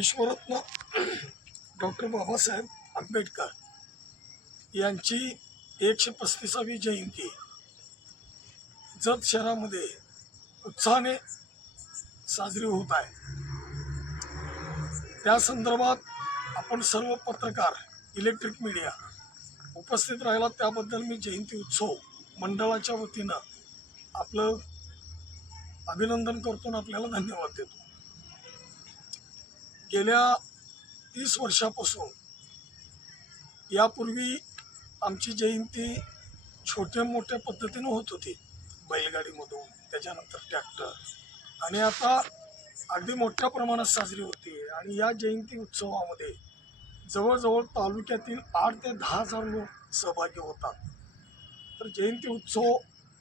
विश्वरत्न doctor Babasaheb Ambedkar यांची 135वी जयंती जत शहरामध्ये उत्साहाने साजरी होत आहे। त्या संदर्भात आपण सर्व पत्रकार, इलेक्ट्रिक मीडिया उपस्थित राहिला त्याबद्दल मी जयंती उत्सव मंडळाच्या वतीनं आपलं अभिनंदन करतो आणि आपल्याला धन्यवाद देतो। गेल्या 30 वर्षापासून यापूर्वी आमची जयंती छोट्या मोठ्या पद्धतीनं होत होती, बैलगाडीमधून, त्याच्यानंतर ट्रॅक्टर, आणि आता अगदी मोठ्या प्रमाणात साजरी होती। आणि या जयंती उत्सवामध्ये जवळजवळ तालुक्यातील 8 ते 10,000 लोक सहभागी होतात। तर जयंती उत्सव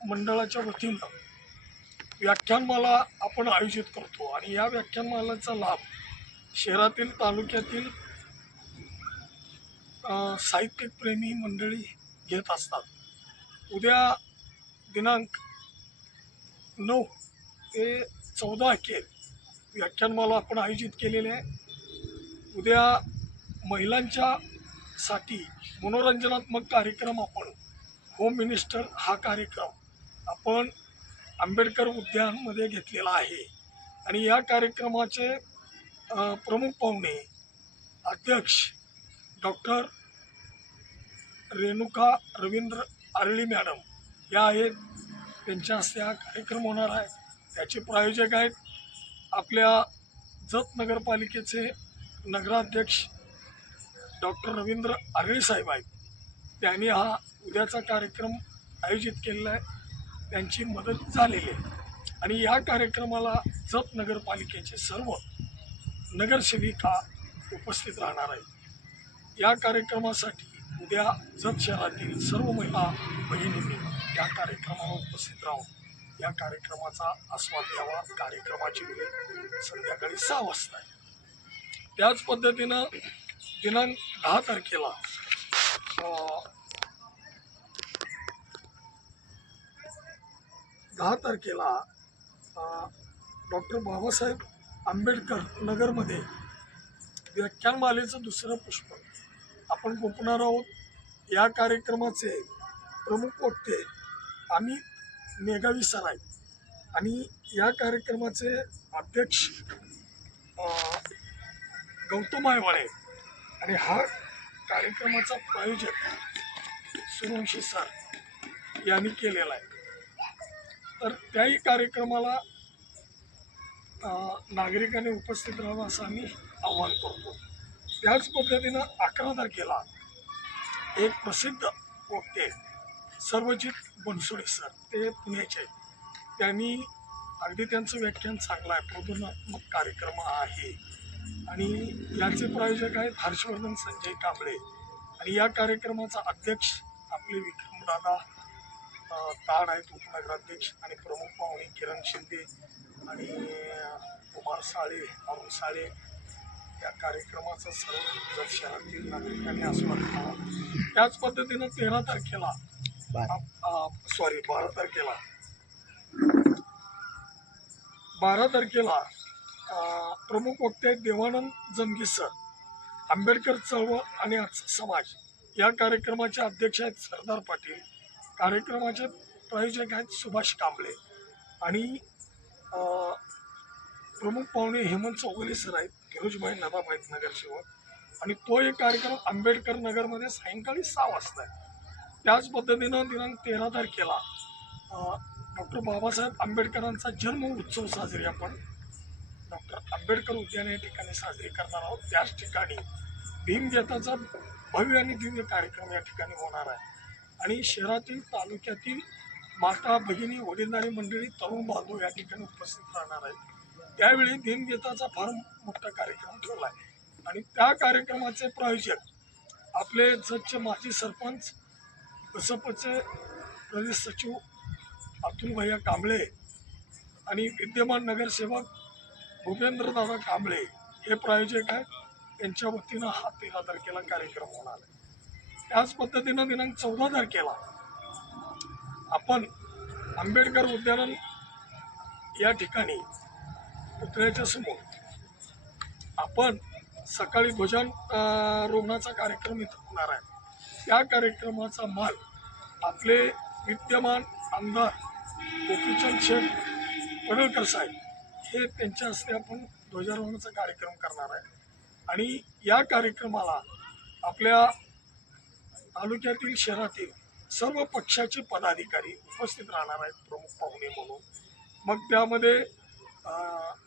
मंडळाच्या वतीनं व्याख्यानमाला आपण आयोजित करतो आणि या व्याख्यानमालाचा लाभ शहरातील, तालुक्यातील साहित्यिक प्रेमी मंडळी घेत असतात। उद्या दिनांक 9 ते 14 अखेर व्याख्यानमाला आपण आयोजित केलेले आहे। उद्या महिलांच्या साठी मनोरंजनात्मक कार्यक्रम आपण होम मिनिस्टर हा कार्यक्रम आपण आंबेडकर उद्यानमध्ये घेतलेला आहे। आणि या कार्यक्रमाचे प्रमुख पाहुणे अध्यक्ष डॉक्टर रेणुका रवींद्र आरळी मॅडम या आहेत। त्यांच्या हस्ते हा कार्यक्रम होणार आहे। त्याचे प्रायोजक आहेत आपल्या जत नगरपालिकेचे नगराध्यक्ष डॉक्टर रवींद्र आरळी साहेब आहेत। त्यांनी हा उद्याचा कार्यक्रम आयोजित केलेला आहे, त्यांची मदत झालेली आहे। आणि या कार्यक्रमाला जत नगरपालिकेचे सर्व नगरसेविका उपस्थित राहणार आहेत। या कार्यक्रमासाठी उद्या जत शहरातील सर्व महिला भगिनींनी या कार्यक्रमाला उपस्थित राहून या कार्यक्रमाचा आस्वाद घ्यावा। कार्यक्रमाची वेळ संध्याकाळी 6 वाजता आहे। त्याच पद्धतीनं दिनांक 10 तारखेला डॉक्टर बाबासाहेब आंबेडकर नगरमध्ये व्याख्यानमालेचं दुसरं पुष्प आपण गोपणार आहोत। या कार्यक्रमाचे प्रमुख वक्ते अमित मेघावी सर आहेत आणि या कार्यक्रमाचे अध्यक्ष गौतम आयवाळे आणि हा कार्यक्रमाचा प्रायोजक सूर्यवंशी सर यांनी केलेला आहे। तर त्याही कार्यक्रमाला नागरिकांनी उपस्थित राहावं असं आम्ही आवाहन करतो। त्याच पद्धतीनं 11 तारखेला एक प्रसिद्ध वक्ते सर्वजित बनसोडे सर, ते पुण्याचे, त्यांनी अगदी त्यांचं व्याख्यान चांगलं आहे, प्रबोधनात्मक कार्यक्रम आहे आणि याचे प्रायोजक आहेत हर्षवर्धन संजय कांबळे। आणि या कार्यक्रमाचा अध्यक्ष आपले विक्रमदादा ताड आहेत, उपनगराध्यक्ष, आणि प्रमुख पाहुणे किरण शिंदे आणि कुमार साळे, अरुण साळे। या कार्यक्रमाचा सर्व शहरातील नागरिकांनी आस्वाद घ्यावा। त्याच पद्धतीनं 12 तारखेला प्रमुख वक्ते देवानंद जमगी सर, आंबेडकर चळवळ आणि समाज। या कार्यक्रमाचे अध्यक्ष आहेत सरदार पाटील। कार्यक्रमाचे प्रायोजक आहेत सुभाष कांबळे आणि प्रमुख पाहुणे हेमंत चौगुले सर आहेत, फिरोजभाई नदाब आहेत, नगरसेवक। आणि तो एक कार्यक्रम आंबेडकर नगरमध्ये सायंकाळी 6 वाजता आहे। त्याच पद्धतीनं दिनांक 13 तारखेला डॉक्टर बाबासाहेब आंबेडकरांचा जन्म उत्सव साजरी आपण डॉक्टर आंबेडकर उद्यान या ठिकाणी साजरी करणार आहोत। त्याच ठिकाणी भीमगीताचा भव्य आणि दिव्य कार्यक्रम या ठिकाणी होणार आहे। आणि शहरातील, तालुक्यातील माता, भगिनी, वडीलधारी मंडळी, तरुण बांधव या ठिकाणी उपस्थित राहणार आहेत। त्यावेळी भीमगीताचा फार मोठा कार्यक्रम ठेवला आहे। आणि त्या कार्यक्रमाचे प्रायोजक आपले जतचे माजी सरपंच, बसपचे प्रदेश सचिव अतुल भैया कांबळे आणि विद्यमान नगरसेवक भूपेंद्रदादा कांबळे हे प्रायोजक आहेत। त्यांच्या वतीनं हा 13 तारखेला कार्यक्रम होणार आहे। त्याच पद्धतीनं दिनांक 14 तारखेला आपण आंबेडकर उद्यान या ठिकाणी पुतळ्याच्या समोर आपण सकाळी ध्वजारोहणाचा कार्यक्रम इथं होणार आहे. त्या कार्यक्रमाचा मान आपले विद्यमान आमदार गोपीचंद शेठ पडळकर साहेब हे त्यांच्या हस्ते आपण ध्वजारोहणाचा कार्यक्रम करणार आहे. आणि या कार्यक्रमाला आपल्या तालुक्यातील शहरातील सर्व पक्षाचे पदाधिकारी उपस्थित राहणार आहेत प्रमुख पाहुणे म्हणून. मग त्यामध्ये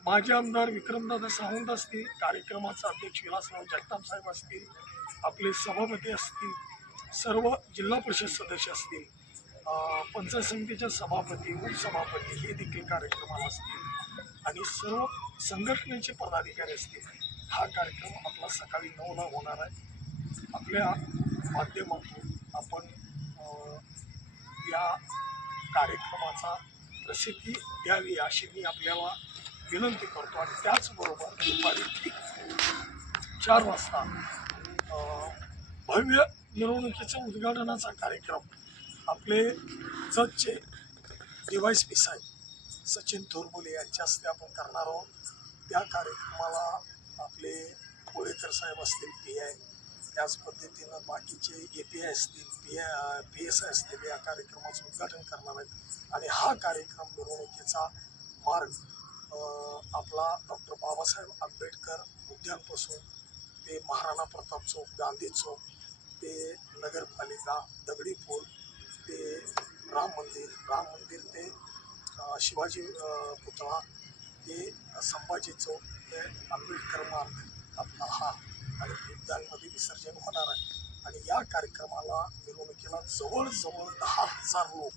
माजी आमदार विक्रमदादा सावंत असतील, कार्यक्रमाचा अध्यक्ष विलासराव जगताप साहेब असतील, आपले सभापती असतील, सर्व जिल्हा परिषद सदस्य असतील, पंचायत समितीच्या सभापती उपसभापती हे देखील कार्यक्रमाला असतील आणि सर्व संघटनेचे पदाधिकारी असतील. हा कार्यक्रम आपला सकाळी 9ला होणार आहे. आपल्या माध्यमातून आपण या कार्यक्रमाचा प्रसिद्धी द्यावी अशी मी आपल्याला विनंती करतो. आणि त्याचबरोबर दुपारी ठीक 4 वाजता भव्य मिरवणुकीच्या उद्घाटनाचा कार्यक्रम आपले जजचे डिवाइस पी साहेब सचिन थोरबोले यांच्या हस्ते आपण करणार आहोत. त्या कार्यक्रमाला आपले कोळेकर साहेब असतील पी आय, त्याच पद्धतीनं बाकीचे ए पी आय असतील, पी एस आय असतील, या कार्यक्रमाचं उद्घाटन करणार आहेत. आणि हा कार्यक्रम मिरवणुकीचा मार्ग आपला डॉक्टर बाबासाहेब आंबेडकर उद्यानपासून ते महाराणा प्रताप चौक, गांधी चौक, ते नगरपालिका, दगडी पूल, ते राम मंदिर ते शिवाजी पुतळा, ते संभाजी चौक, ते आंबेडकर मार्ग आपला हा आणि उद्यानमध्ये विसर्जन होणार आहे. आणि या कार्यक्रमाला मिरवणुकीला जवळजवळ 10,000 लोक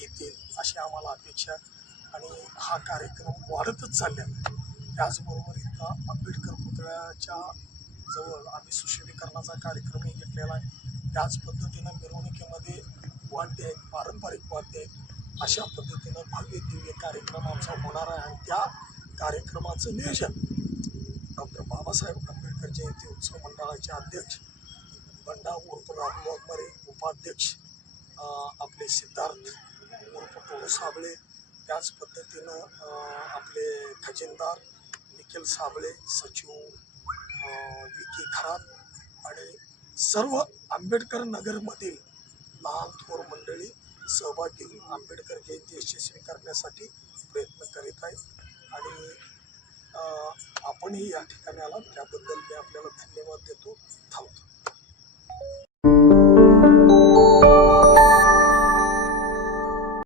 येतील अशी आम्हाला अपेक्षा आहे. आणि हा कार्यक्रम वाढतच चाललेला आहे. त्याचबरोबर इथं आंबेडकर पुतळ्याच्या जवळ आम्ही सुशोभीकरणाचा कार्यक्रमही घेतलेला आहे. त्याच पद्धतीनं मिरवणुकीमध्ये वाद्य आहेत, पारंपरिक वाद्य आहेत. अशा पद्धतीनं भव्य दिव्य कार्यक्रम आमचा होणार आहे. आणि त्या कार्यक्रमाचं नियोजन डॉक्टर बाबासाहेब आंबेडकर जयंती उत्सव मंडळाचे अध्यक्ष बंडा उर्फ राहुल वाघमारे, उपाध्यक्ष आपले सिद्धार्थ उर्फ टोळू साबळे, त्याच पद्धतीनं आपले खजिनदार निखिल साबळे, सचिव विकी खरात आणि सर्व आंबेडकर नगरमधील लहान थोर मंडळी सहभागी घेऊन आंबेडकर जयंती यशस्वी करण्यासाठी प्रयत्न करीत आहेत. आणि आपणही या ठिकाणी आलात त्याबद्दल मी आपल्याला धन्यवाद देतो. थांबतो.